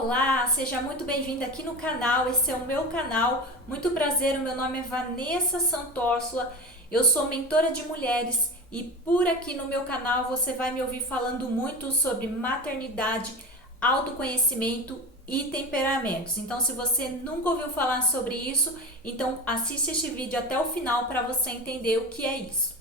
Olá, seja muito bem-vinda aqui no canal, esse é o meu canal. Muito prazer, o meu nome é Vanessa Santorsula, eu sou mentora de mulheres e por aqui no meu canal você vai me ouvir falando muito sobre maternidade, autoconhecimento e temperamentos. Então, se você nunca ouviu falar sobre isso, então assiste este vídeo até o final para você entender o que é isso.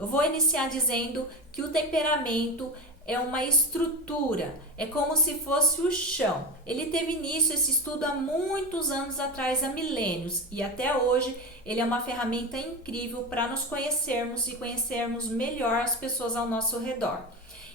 Eu vou iniciar dizendo que o temperamento é uma estrutura, é como se fosse o chão. Ele teve início esse estudo há muitos anos atrás, há milênios, e até hoje ele é uma ferramenta incrível para nos conhecermos e conhecermos melhor as pessoas ao nosso redor.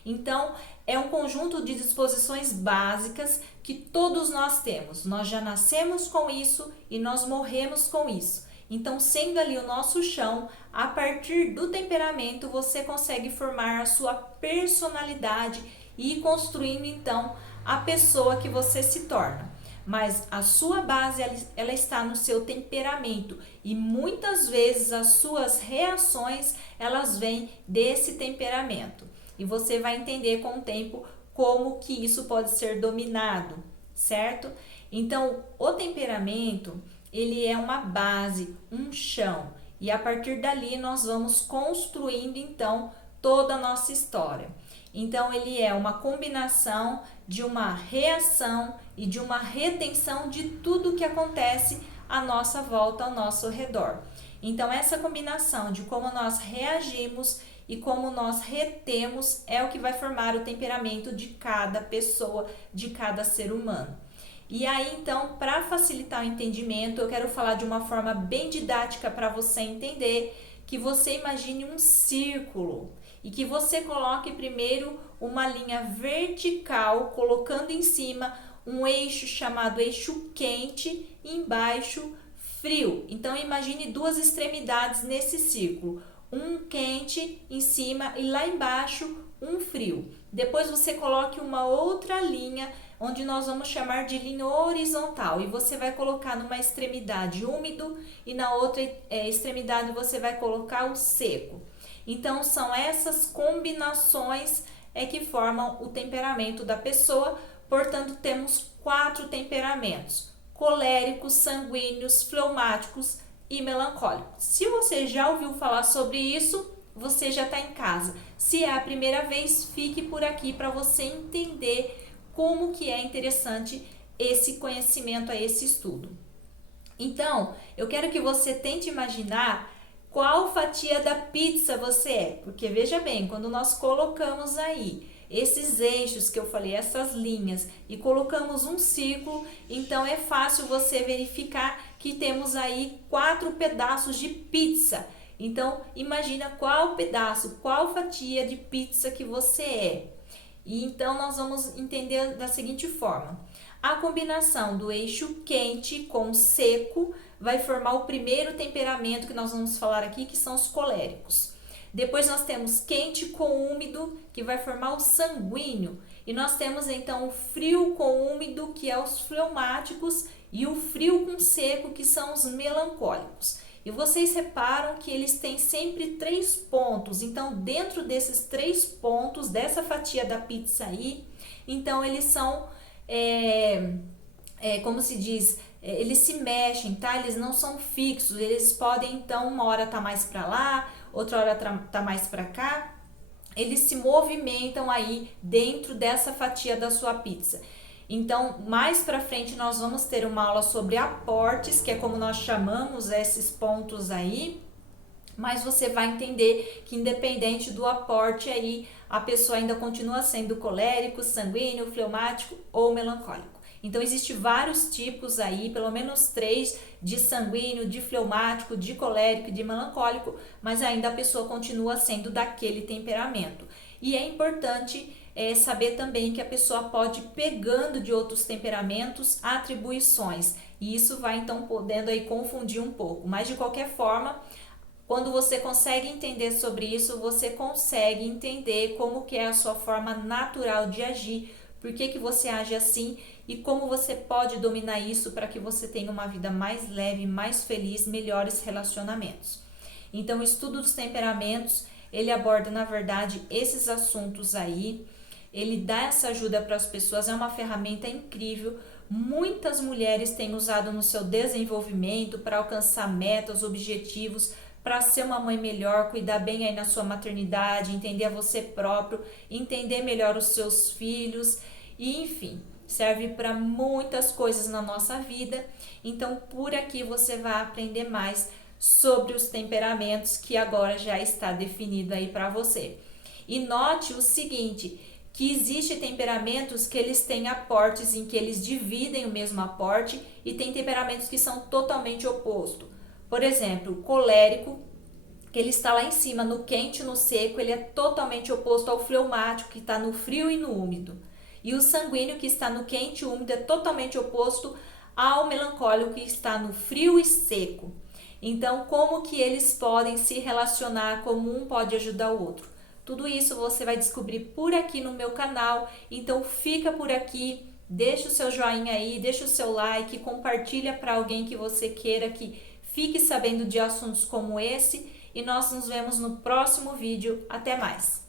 Então, é um conjunto de disposições básicas que todos nós temos. Nós já nascemos com isso e nós morremos com isso. Então, sendo ali o nosso chão, a partir do temperamento você consegue formar a sua personalidade e ir construindo então a pessoa que você se torna. Mas a sua base ela está no seu temperamento e muitas vezes as suas reações elas vêm desse temperamento. E você vai entender com o tempo como que isso pode ser dominado, certo? Então, o temperamento ele é uma base, um chão, e a partir dali nós vamos construindo então toda a nossa história. Então ele é uma combinação de uma reação e de uma retenção de tudo que acontece à nossa volta, ao nosso redor. Então essa combinação de como nós reagimos e como nós retemos é o que vai formar o temperamento de cada pessoa, de cada ser humano. E aí, então, para facilitar o entendimento, eu quero falar de uma forma bem didática para você entender, que você imagine um círculo e que você coloque primeiro uma linha vertical, colocando em cima um eixo chamado eixo quente e embaixo frio. Então, imagine duas extremidades nesse círculo, um quente em cima e lá embaixo um frio. Depois você coloque uma outra linha onde nós vamos chamar de linha horizontal e você vai colocar numa extremidade úmido e na outra extremidade você vai colocar o seco. Então são essas combinações que formam o temperamento da pessoa. Portanto, temos 4 temperamentos: coléricos, sanguíneos, fleumáticos e melancólicos. Se você já ouviu falar sobre isso, você já está em casa. Se é a primeira vez, fique por aqui para você entender como que é interessante esse conhecimento, esse estudo. Então, eu quero que você tente imaginar qual fatia da pizza você é, porque veja bem, quando nós colocamos aí esses eixos que eu falei, essas linhas, e colocamos um círculo, então é fácil você verificar que temos aí 4 pedaços de pizza. Então, imagina qual pedaço, qual fatia de pizza que você é. E então nós vamos entender da seguinte forma: a combinação do eixo quente com seco vai formar o primeiro temperamento que nós vamos falar aqui, que são os coléricos. Depois nós temos quente com úmido, que vai formar o sanguíneo. E nós temos então o frio com úmido, que é os fleumáticos, e o frio com seco, que são os melancólicos. E vocês reparam que eles têm sempre 3 pontos. Então, dentro desses 3 pontos, dessa fatia da pizza aí, então eles são, como se diz, eles se mexem, tá? Eles não são fixos. Eles podem, então, uma hora tá mais para lá, outra hora tá mais para cá. Eles se movimentam aí dentro dessa fatia da sua pizza. Então, mais para frente nós vamos ter uma aula sobre aportes, que é como nós chamamos esses pontos aí, mas você vai entender que independente do aporte aí, a pessoa ainda continua sendo colérico, sanguíneo, fleumático ou melancólico. Então, existem vários tipos aí, pelo menos 3, de sanguíneo, de fleumático, de colérico e de melancólico, mas ainda a pessoa continua sendo daquele temperamento. E é importante saber também que a pessoa pode ir pegando de outros temperamentos atribuições, e isso vai então podendo aí confundir um pouco, mas de qualquer forma, quando você consegue entender sobre isso, você consegue entender como que é a sua forma natural de agir, por que você age assim e como você pode dominar isso para que você tenha uma vida mais leve, mais feliz, melhores relacionamentos. Então, o estudo dos temperamentos, ele aborda, na verdade, esses assuntos aí. ele dá essa ajuda para as pessoas, é uma ferramenta incrível. Muitas mulheres têm usado no seu desenvolvimento para alcançar metas, objetivos, para ser uma mãe melhor, cuidar bem aí na sua maternidade, entender a você próprio, entender melhor os seus filhos e enfim, serve para muitas coisas na nossa vida. Então, por aqui você vai aprender mais sobre os temperamentos que agora já está definido aí para você. E note o seguinte, que existem temperamentos que eles têm aportes em que eles dividem o mesmo aporte e tem temperamentos que são totalmente opostos. Por exemplo, o colérico, que ele está lá em cima, no quente e no seco, ele é totalmente oposto ao fleumático, que está no frio e no úmido. E o sanguíneo, que está no quente e úmido, é totalmente oposto ao melancólico, que está no frio e seco. Então, como que eles podem se relacionar, como um pode ajudar o outro? Tudo isso você vai descobrir por aqui no meu canal, então fica por aqui, deixa o seu joinha aí, deixa o seu like, compartilha para alguém que você queira que fique sabendo de assuntos como esse e nós nos vemos no próximo vídeo. Até mais!